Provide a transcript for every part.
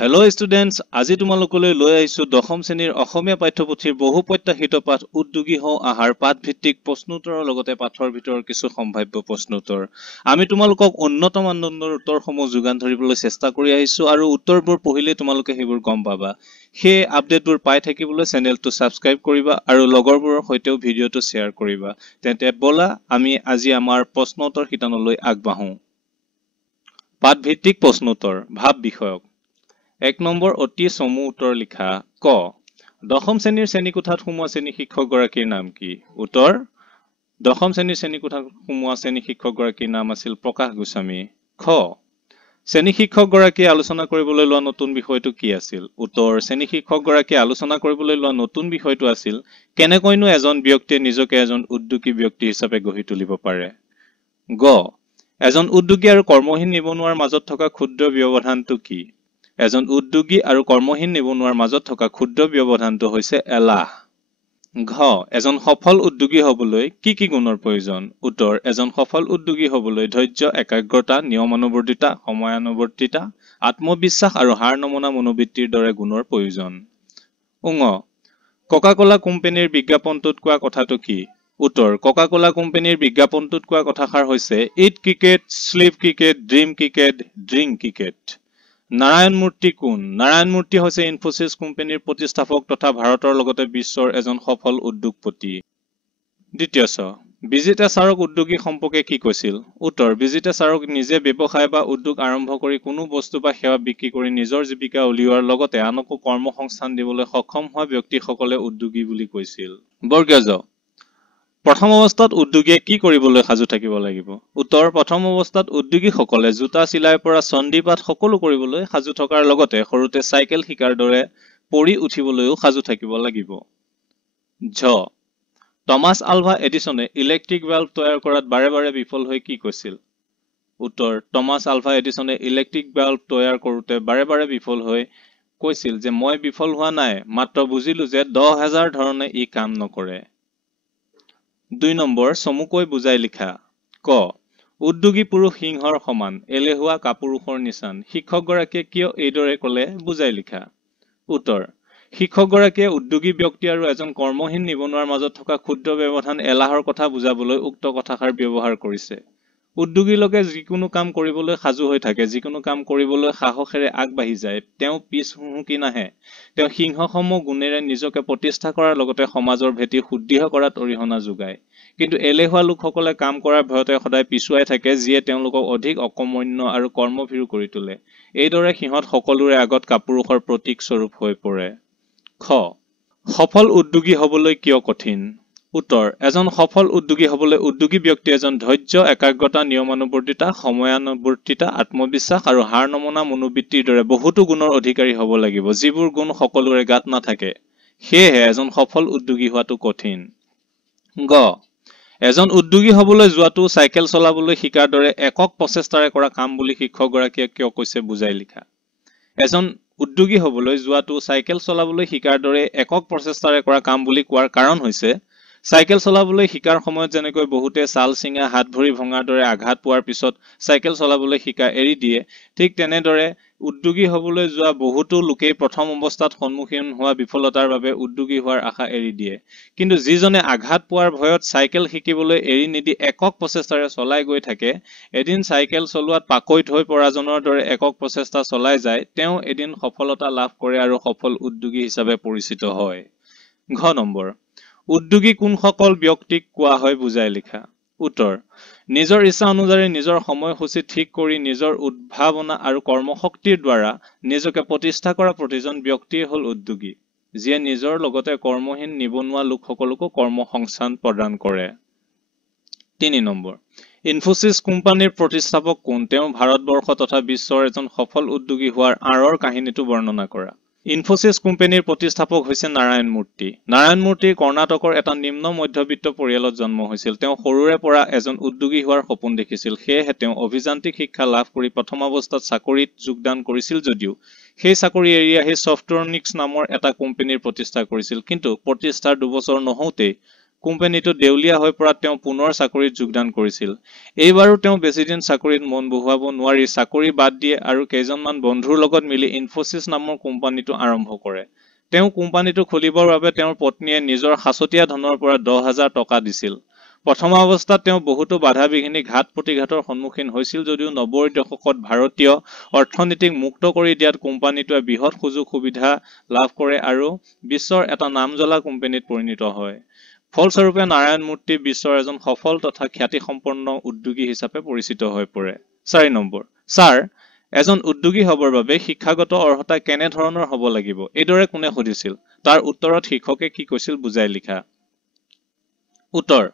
Hello students, আজি তোমালোকলৈ লৈ আহিছো দশম শ্ৰেণীৰ অসমীয়া পাঠ্যপুথিৰ বহু প্ৰত্যাশিত পাঠ উদ্যোগী হও আহাৰ পাঠ ভিত্তিক প্ৰশ্নোত্তৰৰ লগতে পাঠৰ ভিতৰৰ কিছু সম্ভাৱ্য প্ৰশ্নোত্তৰ। আমি তোমালোকক উন্নত মানদণ্ডৰ উত্তৰসমূহ যোগান ধৰিবলৈ চেষ্টা কৰি আহিছো আৰু উত্তৰবোৰ পঢ়িলে তোমালোকে সেইবোৰ গম পাবা। সেই আপডেটবোৰ পাই থাকিবলৈ চেনেলটো সাবস্ক্ৰাইব কৰিবা আৰু লগৰবোৰৰ সৈতেও ভিডিঅটো শ্বেয়াৰ কৰিবা। তেন্তে বলা আমি আজি আমাৰ প্ৰশ্নোত্তৰ শিতানলৈ আগবাঢ়ো। পাঠ ভিত্তিক প্ৰশ্নোত্তৰ ভাব বিষয়ক। 1 নম্বৰ অতি চমু উত্তৰ লিখা ক দশম শ্ৰেণীৰ শ্ৰেণীকোঠাত সোমোৱা শ্ৰেণী শিক্ষকগৰাকীৰ নাম কি? উত্তৰ দশম শ্ৰেণীৰ শ্ৰেণীকোঠাত সোমোৱা শ্ৰেণী শিক্ষকগৰাকীৰ নাম আছিল প্ৰকাশ গোস্বামী। খ শ্ৰেণী শিক্ষকগৰাকীয়ে আলোচনা কৰিবলৈ লোৱা নতুন বিষয়টো কি আছিল? উত্তৰ শ্ৰেণী শিক্ষকগৰাকীয়ে আলোচনা কৰিবলৈ লোৱা নতুন বিষয়টো আছিল কেনেকৈনো এজন ব্যক্তিয়ে নিজকে এজন উদ্যোগী ব্যক্তি হিচাপে গঢ়ি তুলিব পাৰে। গ এজন উদ্যোগী আৰু কৰ্মহীন নিবনুৱাৰ মাজত থকা ক্ষুদ্ৰ ব্যৱধানটো কি? এজন উদ্যোগী আৰু কৰ্মহীন নিবনুৱাৰ মাজত থকা ক্ষুদ্ৰ ব্যৱধানটো হৈছে এলাহ। ঘ এজন সফল উদ্যোগী হবলৈ কি কি গুণৰ প্ৰয়োজন? উত্তৰ এজন সফল উদ্যোগী হবলৈ ধৈৰ্য, একাগ্ৰতা, নিয়মানুৱৰ্তিতা, সময়ানুৱৰ্তিতা, আত্মবিশ্বাস আৰু হাৰ নমনা মনোবৃত্তিৰ দৰে গুণৰ প্ৰয়োজন। ঙ কোকা-কোলা কোম্পানীৰ বিজ্ঞাপনটোত কোৱা কথাটো কি? উত্তৰ কোকা-কোলা কোম্পানীৰ বিজ্ঞাপনটোত কোৱা কথাষাৰ হৈছে eat cricket, sleep cricket, dream cricket, drink cricket. Narayan Murthy কোন? নাৰায়ণ মূৰ্তি হৈছে ইনফোচিছ কোম্পানীৰ প্ৰতিষ্ঠাপক তথা ভাৰতৰ লগতে বিশ্বৰ এজন সফল উদ্যোগপতি। দ্বিতীয় ছ বিজিত এছাৰক উদ্যোগী সম্পৰ্কে কি কৈছিল? উত্তৰ বিজিত এছাৰক নিজে ব্যৱসায় বা উদ্যোগ আৰম্ভ কৰি কোনো বস্তু বা সেৱা বিক্ৰী কৰি নিজৰ জীৱিকা উলিওৱাৰ লগতে আনকো কৰ্মসংস্থান দিবলৈ সক্ষম হোৱা ব্যক্তিসকলে উদ্যোগী বুলি কৈছিল। বৰ্গীয় জ প্ৰথম অৱস্থাত উদ্যোগীয়ে কি কৰিবলৈ সাজু থাকিব লাগিব? উত্তৰ প্ৰথম অৱস্থাত উদ্যোগীসকলে জোতা চিলাই পৰা চণ্ডীপাঠ সকলো কৰিবলৈ সাজু থকাৰ লগতে সৰুতে চাইকেল শিকাৰ দৰে পৰি উঠিবলৈও সাজু থাকিব লাগিব। ঝ টমাছ আলভা এডিছনে ইলেক্ট্ৰিক বাল্ব তৈয়াৰ কৰাত বাৰে বাৰে বিফল হৈ কি কৈছিল? উত্তৰ টমাছ আলভা এডিছনে ইলেক্ট্ৰিক বাল্ব তৈয়াৰ কৰোঁতে বাৰে বাৰে বিফল হৈ কৈছিল যে মই বিফল হোৱা নাই, মাত্ৰ বুজিলো যে 10,000 ধৰণে ই কাম নকৰে। 2 নম্বৰ চমুকৈ বুজাই লিখা ক উদ্যোগী পুৰুষ সিংহৰ সমান, এলেহুৱা কাপুৰুষৰ নিচান। শিক্ষকগৰাকীয়ে কিয় এইদৰে কলে বুজাই লিখা। উত্তৰ শিক্ষকগৰাকীয়ে উদ্যোগী ব্যক্তি আৰু এজন কৰ্মহীন নিবনুৱাৰ মাজত থকা ক্ষুদ্ৰ ব্যৱধান এলাহৰ কথা বুজাবলৈ উক্ত কথাষাৰ ব্যৱহাৰ কৰিছে। উদ্যোগী লোকে যিকোনো কাম কৰিবলৈ সাজু হৈ থাকে, যিকোনো কাম কৰিবলৈ সাহসেৰে আগবাঢ়ি যায়, তেওঁ পিছ হুহুকি নাহে। তেওঁ সিংহসম গুণেৰে নিজকে প্ৰতিষ্ঠা কৰাৰ লগতে সমাজৰ ভেটি সুদৃঢ় কৰাত অৰিহণা যোগায়। কিন্তু এলেহুৱা লোকসকলে কাম কৰাৰ ভয়তে সদায় পিছুৱাই থাকে, যিয়ে তেওঁলোকক অধিক অকৰ্মণ্য আৰু কৰ্মভীৰু কৰি তোলে। এইদৰে সিহঁত সকলোৰে আগত কাপুৰুষৰ প্ৰতীক স্বৰূপ হৈ পৰে। খ সফল উদ্যোগী হবলৈ কিয় কঠিন? উত্তৰ এজন সফল উদ্যোগী হবলৈ উদ্যোগী ব্যক্তি এজন ধৈৰ্য, একাগ্ৰতা, নিয়মানুৱৰ্তিতা, সময়ানুৱৰ্তিতা, আত্মবিশ্বাস আৰু হাৰ নমনা মনোবৃত্তিৰ দৰে বহুতো গুণৰ অধিকাৰী হ'ব লাগিব, যিবোৰ গুণ সকলোৰে গাত নাথাকে। সেয়েহে এজন সফল উদ্যোগী হোৱাটো কঠিন। গ এজন উদ্যোগী হবলৈ যোৱাটো চাইকেল চলাবলৈ শিকাৰ দৰে একক প্ৰচেষ্টাৰে কৰা কাম বুলি শিক্ষকগৰাকীয়ে কিয় কৈছে বুজাই লিখা। এজন উদ্যোগী হবলৈ যোৱাটো চাইকেল চলাবলৈ শিকাৰ দৰে একক প্ৰচেষ্টাৰে কৰা কাম বুলি কোৱাৰ কাৰণ হৈছে চাইকেল চলাবলৈ শিকাৰ সময়ত যেনেকৈ বহুতে ছাল চিঙা, হাত ভৰি ভঙাৰ দৰে আঘাত পোৱাৰ পিছত চাইকেল চলাবলৈ শিকা এৰি দিয়ে, ঠিক তেনেদৰে উদ্যোগী হবলৈ যোৱা বহুতো লোকেই প্ৰথম অৱস্থাত সন্মুখীন হোৱা বিফলতাৰ বাবে উদ্যোগী হোৱাৰ আশা এৰি দিয়ে। কিন্তু যিজনে আঘাত পোৱাৰ ভয়ত চাইকেল শিকিবলৈ এৰি নিদি একক প্ৰচেষ্টাৰে চলাই গৈ থাকে, এদিন চাইকেল চলোৱাত পাকৈত হৈ পৰাজনৰ দৰে একক প্ৰচেষ্টা চলাই যায়, তেওঁ এদিন সফলতা লাভ কৰে আৰু সফল উদ্যোগী হিচাপে পৰিচিত হয়। ঘ নম্বৰ উদ্যোগী কোনসকল ব্যক্তিক কোৱা হয় বুজাই লিখা। উত্তৰ নিজৰ ইচ্ছা অনুযায়ী নিজৰ সময়সূচী ঠিক কৰি নিজৰ উদ্ভাৱনা আৰু কৰ্মশক্তিৰ দ্বাৰা নিজকে প্ৰতিষ্ঠা কৰা প্ৰতিজন ব্যক্তিয়ে হল উদ্যোগী, যিয়ে নিজৰ লগতে কৰ্মহীন নিবনুৱা লোকসকলকো কৰ্মসংস্থান প্ৰদান কৰে। 3 নম্বৰ ইনফোচিছ কোম্পানীৰ প্ৰতিষ্ঠাপক কোন? তেওঁ ভাৰতবৰ্ষ তথা বিশ্বৰ এজন সফল উদ্যোগী হোৱাৰ আঁৰৰ কাহিনীটো বৰ্ণনা কৰা। ইনফোচিছ কোম্পানীৰ প্ৰতিষ্ঠাপক হৈছে নাৰায়ণ মূৰ্তি। নাৰায়ণ মূৰ্তি কৰ্ণাটকৰ এটা নিম্ন মধ্যবিত্ত পৰিয়ালত জন্ম হৈছিল। তেওঁ সৰুৰে পৰা এজন উদ্যোগী হোৱাৰ সপোন দেখিছিল। সেয়েহে তেওঁ অভিযান্ত্ৰিক শিক্ষা লাভ কৰি প্ৰথম অৱস্থাত চাকৰিত যোগদান কৰিছিল যদিও সেই চাকৰি এৰি আহি ছফ্টৰনিক্স নামৰ এটা কোম্পানীৰ প্ৰতিষ্ঠা কৰিছিল। কিন্তু প্ৰতিষ্ঠাৰ 2 বছৰ নহওঁতেই কোম্পানীটো দেউলিয়া হৈ পৰাত তেওঁ পুনৰ চাকৰিত যোগদান কৰিছিল। এইবাৰো তেওঁ বেছিদিন চাকৰিত মন বহুৱাব নোৱাৰি চাকৰি বাদ দিয়ে আৰু কেইজনমান বন্ধুৰ লগত মিলি ইনফোচিছ নামৰ কোম্পানীটো আৰম্ভ কৰে। তেওঁ কোম্পানীটো খুলিবৰ বাবে তেওঁৰ পত্নীয়ে নিজৰ সাঁচতীয়া ধনৰ পৰা 10,000 টকা দিছিল। প্ৰথম অৱস্থাত তেওঁ বহুতো বাধা বিঘিনি ঘাত প্ৰতিঘাতৰ সন্মুখীন হৈছিল যদিও 90ৰ দশকত ভাৰতীয় অৰ্থনীতিক মুক্ত কৰি দিয়াত কোম্পানীটোৱে বৃহৎ সুযোগ সুবিধা লাভ কৰে আৰু বিশ্বৰ এটা নামজ্বলা কোম্পানীত পৰিণত হয়। ফলস্বৰূপে নাৰায়ণ মূৰ্তি বিশ্বৰ এজন সফল তথা খ্যাতিসম্পন্ন উদ্যোগী হিচাপে পৰিচিত হৈ পৰে। 4 নম্বৰ, ছাৰ, এজন উদ্যোগী হবৰ বাবে শিক্ষাগত অৰ্হতা কেনে ধৰণৰ হ'ব লাগিব? এইদৰে কোনে সুধিছিল? তাৰ উত্তৰত শিক্ষকে কি কৈছিল বুজাই লিখা। উত্তৰ,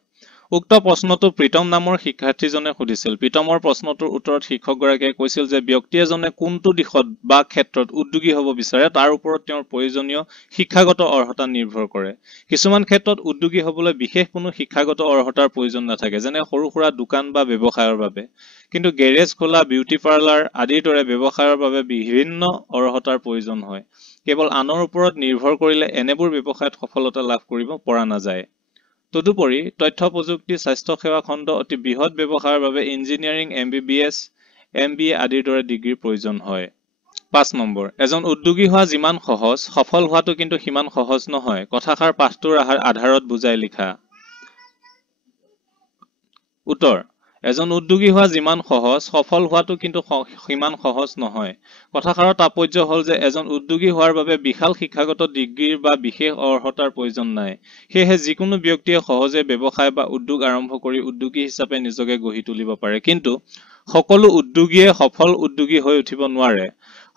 উক্ত প্ৰশ্নটো প্ৰীতম নামৰ শিক্ষাৰ্থীজনে সুধিছিল। প্ৰীতমৰ প্ৰশ্নটোৰ উত্তৰত শিক্ষকগৰাকীয়ে কৈছিল যে ব্যক্তি এজনে কোনটো দিশত বা ক্ষেত্ৰত উদ্যোগী হ'ব বিচাৰে তাৰ ওপৰত তেওঁৰ প্ৰয়োজনীয় শিক্ষাগত অৰ্হতা নিৰ্ভৰ কৰে। কিছুমান ক্ষেত্ৰত উদ্যোগী হ'বলৈ বিশেষ কোনো শিক্ষাগত অৰ্হতাৰ প্ৰয়োজন নাথাকে, যেনে সৰু সুৰা দোকান বা ব্যৱসায়ৰ বাবে। কিন্তু গেৰেজ খোলা, বিউটি পাৰ্লাৰ আদিৰ দৰে ব্যৱসায়ৰ বাবে বিভিন্ন অৰ্হতাৰ প্ৰয়োজন হয়। কেৱল আনৰ ওপৰত নিৰ্ভৰ কৰিলে এনেবোৰ ব্যৱসায়ত সফলতা লাভ কৰিব পৰা নাযায়। তদুপৰি তথ্য প্ৰযুক্তি, স্বাস্থ্য সেৱা খণ্ড অতি বৃহৎ ব্যৱসায়ৰ বাবে ইঞ্জিনিয়াৰিং, MBBS, MBA আদিৰ দৰে ডিগ্ৰীৰ প্ৰয়োজন হয়। 5 নম্বৰ, এজন উদ্যোগী হোৱা যিমান সহজ, সফল হোৱাটো কিন্তু সিমান সহজ নহয়। কথাষাৰ পাঠটোৰ আধাৰত বুজাই লিখা। উত্তৰ, এজন উদ্যোগী হোৱা যিমান সহজ, সফল হোৱাটো কিন্তু সিমান সহজ নহয়। কথাষাৰৰ তাৎপৰ্য হ'ল যে এজন উদ্যোগী হোৱাৰ বাবে বিশাল শিক্ষাগত ডিগ্ৰীৰ বা বিশেষ অৰ্হতাৰ প্ৰয়োজন নাই। সেয়েহে যিকোনো ব্যক্তিয়ে সহজে ব্যৱসায় বা উদ্যোগ আৰম্ভ কৰি উদ্যোগী হিচাপে নিজকে গঢ়ি তুলিব পাৰে। কিন্তু সকলো উদ্যোগীয়ে সফল উদ্যোগী হৈ উঠিব নোৱাৰে।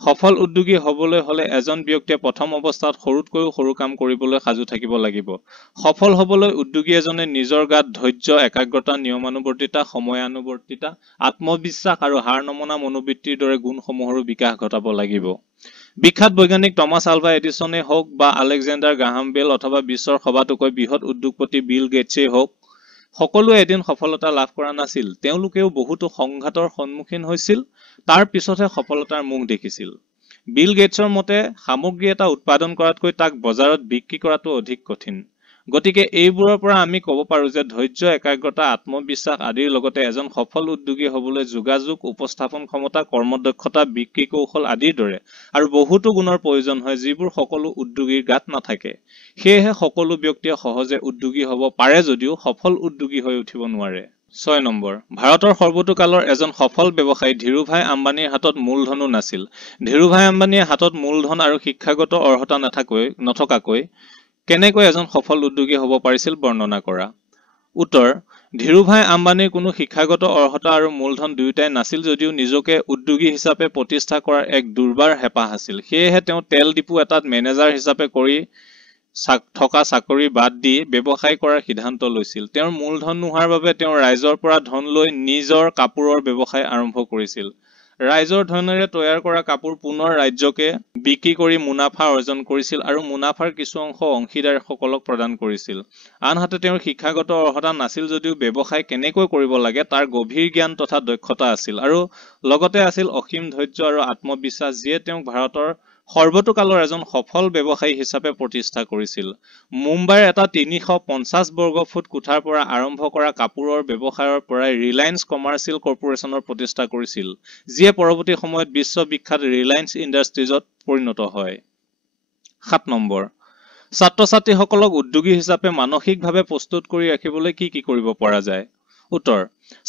সফল উদ্যোগী হ'বলৈ হ'লে এজন ব্যক্তিয়ে প্ৰথম অৱস্থাত সৰুতকৈও সৰু কাম কৰিবলৈ সাজু থাকিব লাগিব। সফল হ'বলৈ উদ্যোগী এজনে নিজৰ গাত ধৈৰ্য, একাগ্ৰতা, নিয়মানুৱৰ্তিতা, সময়ানুৱৰ্তিতা, আত্মবিশ্বাস আৰু হাৰ নমনা মনোবৃত্তিৰ দৰে গুণসমূহৰো বিকাশ ঘটাব লাগিব। বিখ্যাত বৈজ্ঞানিক টমাছ আলভা এডিছনেই হওক বা আলেকজেণ্ডাৰ গ্ৰাহাম বেল অথবা বিশ্বৰ সবাতোকৈ বৃহৎ উদ্যোগপতি বিল গেটছেই হওক, সকলোৱে এদিন সফলতা লাভ কৰা নাছিল। তেওঁলোকেও বহুতো সংঘাতৰ সন্মুখীন হৈছিল, তাৰ পিছতহে সফলতাৰ মুখ দেখিছিল। বিল গেটছৰ মতে সামগ্ৰী এটা উৎপাদন কৰাতকৈ তাক বজাৰত বিক্ৰী কৰাটো অধিক কঠিন। গতিকে এইবোৰৰ পৰা আমি ক'ব পাৰো যে ধৈৰ্য, একাগ্ৰতা, আত্মবিশ্বাস আদিৰ লগতে এজন সফল উদ্যোগী হ'বলৈ যোগাযোগ, উপস্থাপন ক্ষমতা, কৰ্মদক্ষতা, বিক্ৰী কৌশল আদিৰ দৰে আৰু বহুতো গুণৰ প্ৰয়োজন হয় যিবোৰ সকলো উদ্যোগীৰ গাত নাথাকে। সেয়েহে সকলো ব্যক্তিয়ে সহজে উদ্যোগী হ'ব পাৰে যদিও সফল উদ্যোগী হৈ উঠিব নোৱাৰে। 6 নম্বৰ, ভাৰতৰ সৰ্বতোকালৰ এজন সফল ব্যৱসায়ী ধীৰুভাই আম্বানীৰ হাতত মূলধনো নাছিল। ধীৰুভাই আম্বানীয়ে হাতত মূলধন আৰু শিক্ষাগত অৰ্হতা নথকাকৈ কেনেকৈ এজন সফল উদ্যোগী হ'ব পাৰিছিল বৰ্ণনা কৰা। উত্তৰ, ধীৰুভাই আম্বানীৰ কোনো শিক্ষাগত অৰ্হতা আৰু মূলধন দুয়োটাই নাছিল যদিও নিজকে উদ্যোগী হিচাপে প্ৰতিষ্ঠা কৰাৰ এক দুৰ্বাৰ হেঁপাহ আছিল। সেয়েহে তেওঁ তেল ডিপু এটাত মেনেজাৰ হিচাপে কৰি থকা চাকৰি বাদ দি ব্যৱসায় কৰাৰ সিদ্ধান্ত লৈছিল। তেওঁৰ মূলধন নোহোৱাৰ বাবে তেওঁ ৰাইজৰ পৰা ধন লৈ নিজৰ কাপোৰৰ ব্যৱসায় আৰম্ভ কৰিছিল। ৰাইজৰ ধনেৰে তৈয়াৰ কৰা কাপোৰ পুনৰ ৰাজ্যকে বিক্ৰী কৰি মুনাফা অৰ্জন কৰিছিল আৰু মুনাফাৰ কিছু অংশ অংশীদাৰসকলক প্ৰদান কৰিছিল। আনহাতে তেওঁৰ শিক্ষাগত অৰ্হতা নাছিল যদিও ব্যৱসায় কেনেকৈ কৰিব লাগে তাৰ গভীৰ জ্ঞান তথা দক্ষতা আছিল আৰু লগতে আছিল অসীম ধৈৰ্য আৰু আত্মবিশ্বাস, যিয়ে তেওঁক ভাৰতৰ সৰ্বতোকালৰ এজন সফল ব্যৱসায়ী হিচাপে প্ৰতিষ্ঠা কৰিছিল। মুম্বাইৰ এটা 350 বৰ্গফুট কোঠাৰ পৰা আৰম্ভ কৰা কাপোৰৰ ব্যৱসায়ৰ পৰাই ৰিলায়েন্স কমাৰ্চিয়েল কৰ্পোৰেচনৰ প্ৰতিষ্ঠা কৰিছিল, যিয়ে পৰৱৰ্তী সময়ত বিশ্ববিখ্যাত ৰিলায়েন্স ইণ্ডাষ্ট্ৰিজত পৰিণত হয়। 7 নম্বৰ, ছাত্ৰ-ছাত্ৰীসকলক উদ্যোগী হিচাপে মানসিকভাৱে প্ৰস্তুত কৰি ৰাখিবলৈ কি কি কৰিব পৰা যায়? উত্তৰ,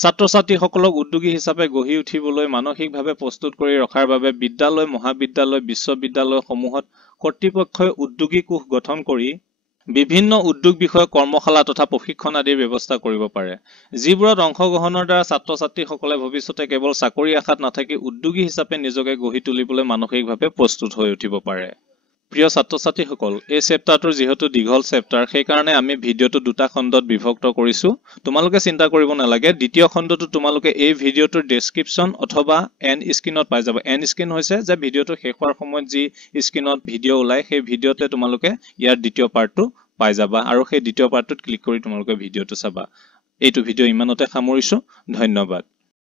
ছাত্ৰ-ছাত্ৰীসকলক উদ্যোগী হিচাপে গঢ়ি উঠিবলৈ মানসিকভাৱে প্ৰস্তুত কৰি ৰখাৰ বাবে বিদ্যালয়, মহাবিদ্যালয়, বিশ্ববিদ্যালয়সমূহত কৰ্তৃপক্ষই উদ্যোগী কোষ গঠন কৰি বিভিন্ন উদ্যোগ বিষয়ক কৰ্মশালা তথা প্ৰশিক্ষণ আদিৰ ব্যৱস্থা কৰিব পাৰে, যিবোৰত অংশগ্ৰহণৰ দ্বাৰা ছাত্ৰ-ছাত্ৰীসকলে ভৱিষ্যতে কেৱল চাকৰি আশাত নাথাকি উদ্যোগী হিচাপে নিজকে গঢ়ি তুলিবলৈ মানসিকভাৱে প্ৰস্তুত হৈ উঠিব পাৰে। প্ৰিয় ছাত্ৰ-ছাত্ৰীসকল, এই চেপ্টাৰটোৰ যিহেতু দীঘল চেপ্টাৰ, সেইকাৰণে আমি ভিডিঅ'টো দুটা খণ্ডত বিভক্ত কৰিছো। তোমালোকে চিন্তা কৰিব নালাগে, দ্বিতীয় খণ্ডটো তোমালোকে এই ভিডিঅ'টোৰ ডেছক্ৰিপশ্যন অথবা এণ্ড স্ক্ৰীনত পাই যাব। এণ্ড স্ক্ৰীন হৈছে যে ভিডিঅ'টো শেষ হোৱাৰ সময়ত যি স্ক্ৰীনত ভিডিঅ' ওলাই, সেই ভিডিঅ'তে তোমালোকে ইয়াৰ দ্বিতীয় পাৰ্টটো পাই যাবা আৰু সেই দ্বিতীয় পাৰ্টটোত ক্লিক কৰি তোমালোকে ভিডিঅ'টো চাবা। এইটো ভিডিঅ' ইমানতে সামৰিছো। ধন্যবাদ।